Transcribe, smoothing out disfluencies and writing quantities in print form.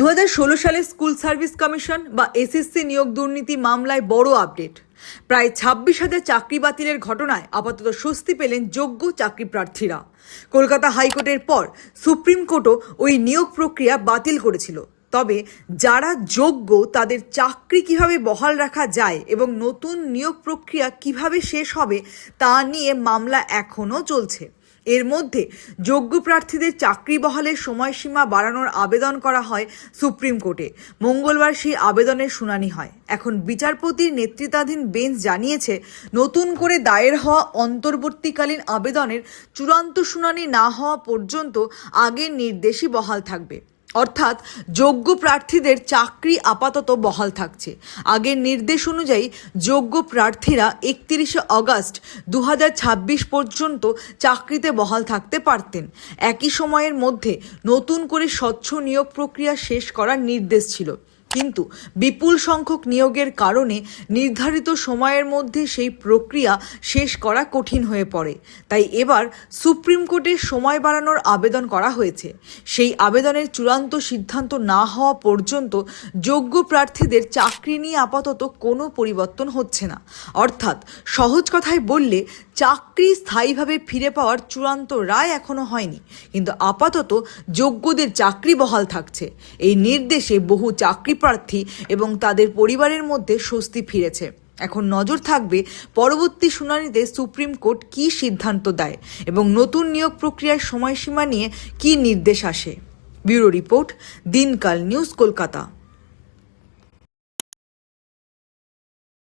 2016 সালে school service commission বা SSC নিয়োগ দুর্নীতি মামলায় বড় আপডেট। প্রায় 26,000 চাকরি বাতিলের ঘটনায় আপাতত স্বস্তি পেলেন যোগ্য চাকরি প্রার্থীরা। কলকাতা হাইকোর্টের পর সুপ্রিম কোর্টও ওই নিয়োগ প্রক্রিয়া বাতিল করেছিল। তবে যারা যোগ্য তাদের চাকরি কিভাবে বহাল রাখা যায় এবং নতুন নিয়োগ প্রক্রিয়া কিভাবে শেষ হবে তা নিয়ে মামলা এখনও চলছে। এর মধ্যে যোগ্য প্রার্থীদের চাকরি বহালের সময়সীমা বাড়ানোর আবেদন করা হয় সুপ্রিম কোর্টে। মঙ্গলবার সেই আবেদনের শুনানি হয়। এখন বিচারপতির নেতৃত্বাধীন বেঞ্চ জানিয়েছে, নতুন করে দায়ের হওয়া অন্তর্বর্তীকালীন আবেদনের চূড়ান্ত শুনানি না হওয়া পর্যন্ত আগের নির্দেশই বহাল থাকবে। অর্থাৎ যোগ্য প্রার্থীদের চাকরি আপাতত বহাল থাকছে। আগের নির্দেশ অনুযায়ী যোগ্য প্রার্থীরা 31শে অগস্ট 2026 পর্যন্ত চাকরিতে বহাল থাকতে পারতেন। একই সময়ের মধ্যে নতুন করে স্বচ্ছ নিয়োগ প্রক্রিয়া শেষ করার নির্দেশ ছিল, কিন্তু বিপুল সংখ্যক নিয়োগের কারণে নির্ধারিত সময়ের মধ্যে সেই প্রক্রিয়া শেষ করা কঠিন হয়ে পড়ে। তাই এবার সুপ্রিম কোর্টে সময় বাড়ানোর আবেদন করা হয়েছে। সেই আবেদনের চূড়ান্ত সিদ্ধান্ত না হওয়া পর্যন্ত যোগ্য প্রার্থীদের চাকরি নিয়ে আপাতত কোনো পরিবর্তন হচ্ছে না। অর্থাৎ সহজ কথায় বললে, চাকরি স্থায়ীভাবে ফিরে পাওয়ার চূড়ান্ত রায় এখনো হয়নি, কিন্তু আপাতত যোগ্যদের চাকরি বহাল থাকছে। এই নির্দেশে বহু চাকরি প্রার্থী এবং তাদের পরিবারের মধ্যে স্বস্তি ফিরেছে। এখন নজর থাকবে পরবর্তী শুনানিতে সুপ্রিম কোর্ট কী সিদ্ধান্ত দেয় এবং নতুন নিয়োগ প্রক্রিয়ার সময়সীমা নিয়ে কী নির্দেশ আসে। ব্যুরো রিপোর্ট, দিনকাল নিউজ, কলকাতা।